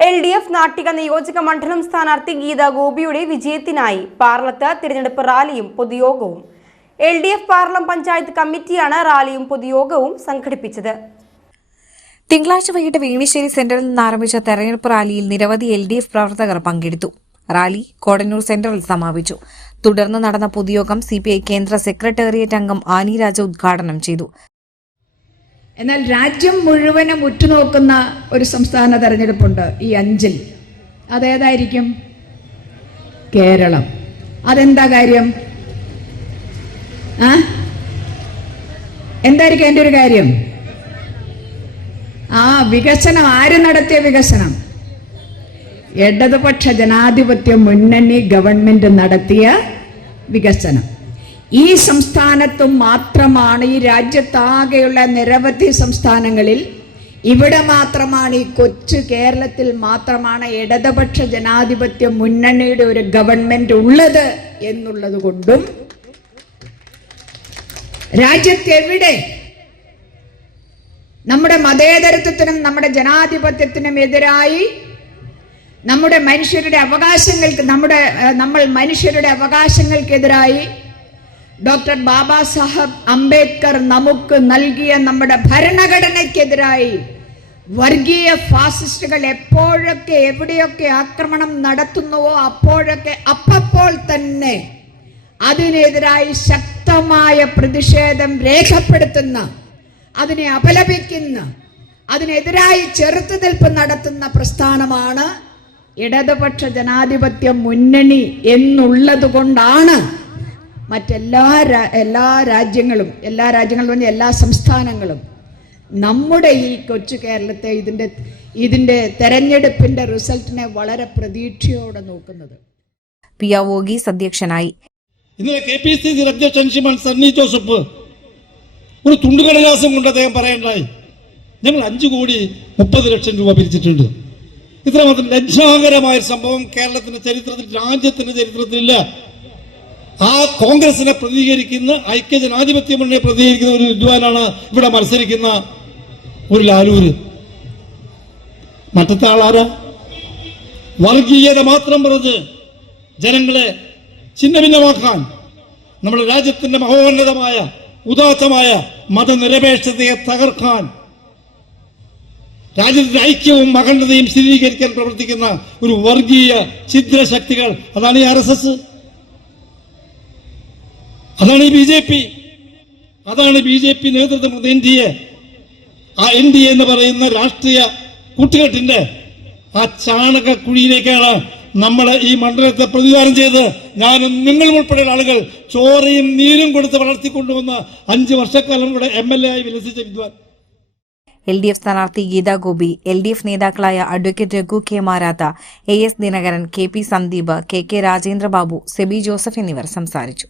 LDF Nattika നിയോജക മണ്ഡലം സ്ഥാനാർത്ഥി ഗീത ഗോപിയുടെ വിജയത്തിനായി പാർലത്ത് തിരഞ്ഞെടുപ്പ് റാലിയും പൊതുയോഗവും LDF പാർലം പഞ്ചായത്ത് കമ്മിറ്റിയാണ് റാലിയും പൊതുയോഗവും സംഘടിപ്പിച്ചത്. തിങ്കളാഴ്ച വൈകിട്ട് വേണിശ്ശേരി സെന്ററിൽ നിന്ന് ആരംഭിച്ച തെരഞ്ഞെടുപ്പ് റാലിയിൽ നിരവധി LDF പ്രവർത്തകർ പങ്കെടുത്തു. റാലി കോടന്നൂർ സെന്ററിൽ സമാപിച്ചു. തുടർന്ന് നടന്ന പൊതുയോഗം CPI കേന്ദ്ര സെക്രട്ടേറിയറ്റ് അംഗം ആനി രാജ ഉദ്ഘാടനം ചെയ്തു. എന്നാൽ രാജ്യം മുഴുവനും ഉറ്റുനോക്കുന്ന ഒരു സംസ്ഥാന തെരഞ്ഞെടുപ്പുണ്ട് ഈ 5-ൽ. അതേതായിരിക്കും? കേരളം. അതെന്താ കാര്യം? എന്തായിരിക്കും എൻ്റെ ഒരു കാര്യം? വികസനം. ആര് നടത്തിയ വികസനം? ഇടതുപക്ഷ ജനാധിപത്യ മുന്നണി ഗവൺമെന്റ് നടത്തിയ വികസനം. ഈ സംസ്ഥാനത്തും മാത്രമാണ്, ഈ രാജ്യത്താകെയുള്ള നിരവധി സംസ്ഥാനങ്ങളിൽ ഇവിടെ മാത്രമാണ്, ഈ കൊച്ചു കേരളത്തിൽ മാത്രമാണ് ഇടതുപക്ഷ ജനാധിപത്യ മുന്നണിയുടെ ഒരു ഗവൺമെന്റ് ഉള്ളത് എന്നുള്ളത് കൊണ്ടും രാജ്യത്തെവിടെ നമ്മുടെ മതേതരത്വത്തിനും നമ്മുടെ ജനാധിപത്യത്തിനും എതിരായി നമ്മുടെ മനുഷ്യരുടെ അവകാശങ്ങൾക്ക് നമ്മൾ മനുഷ്യരുടെ അവകാശങ്ങൾക്കെതിരായി ഡോക്ടർ ബാബാ സാഹബ് അംബേദ്കർ നമുക്ക് നൽകിയ നമ്മുടെ ഭരണഘടനയ്ക്കെതിരായി വർഗീയ ഫാസിസ്റ്റുകൾ എപ്പോഴൊക്കെ എവിടെയൊക്കെ ആക്രമണം നടത്തുന്നുവോ അപ്പോഴൊക്കെ അപ്പോൾ തന്നെ അതിനെതിരായി ശക്തമായ പ്രതിഷേധം രേഖപ്പെടുത്തുന്ന, അതിനെ അപലപിക്കുന്ന, അതിനെതിരായി ചെറുത്തുനിൽപ്പ് നടത്തുന്ന പ്രസ്ഥാനമാണ് ഇടതുപക്ഷ ജനാധിപത്യ മുന്നണി എന്നുള്ളത് കൊണ്ടാണ് എല്ലാ രാജ്യങ്ങളും എല്ലാ സംസ്ഥാനങ്ങളും നമ്മുടെ ഈ കൊച്ചു കേരളത്തെ ഇതിന്റെ തെരഞ്ഞെടുപ്പിന്റെ റിസൾട്ടിനെ വളരെ പ്രതീക്ഷയോടെ നോക്കുന്നത്. പിയാവോഗീസ് അധ്യക്ഷനായി. ഇന്നലെ KPCC അധ്യക്ഷൻ ശ്രീമാൻ സണ്ണി ജോസഫ് ഒരു തുണ്ടുകടലാസം കൊണ്ട് അദ്ദേഹം പറയണ്ടായി, ഞങ്ങൾ 5,30,00,000 രൂപ പിരിച്ചിട്ടുണ്ട്. ഇത്രമാത്രം ലജ്ജാകരമായ സംഭവം കേരളത്തിന്റെ ചരിത്രത്തിൽ, രാജ്യത്തിന്റെ ചരിത്രത്തിലില്ല. ആ കോൺഗ്രസിനെ പ്രതികരിക്കുന്ന, ഐക്യ ജനാധിപത്യ മുന്നണിയെ പ്രതികരിക്കുന്ന ഒരു വിദ്വാനാണ് ഇവിടെ മത്സരിക്കുന്ന ഒരു ലാലൂര്. മറ്റത്തെ ആളാരാ? വർഗീയത മാത്രം പറഞ്ഞ് ജനങ്ങളെ ഛിന്നഭിന്നമാക്കാൻ, നമ്മുടെ രാജ്യത്തിന്റെ മഹോന്നതമായ ഉദാത്തമായ മതനിരപേക്ഷതയെ തകർക്കാൻ, രാജ്യത്തിന്റെ ഐക്യവും അഖണ്ഡതയും സ്ഥിരീകരിക്കാൻ പ്രവർത്തിക്കുന്ന ഒരു വർഗീയ ഛിദ്രശക്തികൾ. അതാണ് ഈ RSS, അതാണ് ഈ BJP, അതാണ് BJP നേതൃത്വം NDA. ആ NDA എന്ന് പറയുന്ന രാഷ്ട്രീയ കൂട്ടുകെട്ടിന്റെ ആ ചാണകക്കുഴിയിലേക്കാണ് നമ്മൾ ഈ മണ്ഡലത്തെ പ്രതിദാനം ചെയ്ത് ഞാനും നിങ്ങളും ഉൾപ്പെടെയുള്ള ആളുകൾ ചോരയും നീരും കൊടുത്ത് വളർത്തിക്കൊണ്ടുവന്ന് 5 വർഷക്കാലം ഇവിടെ MLA ആയി വിലസിച്ച വിദ്വാൻ. LDF സ്ഥാനാർത്ഥി ഗീത ഗോപി, LDF നേതാക്കളായ advocate Raghu K. Maratha, AS Dinakaran, KP Sandeep, KK Rajendrababu, Sebi Joseph എന്നിവർ സംസാരിച്ചു.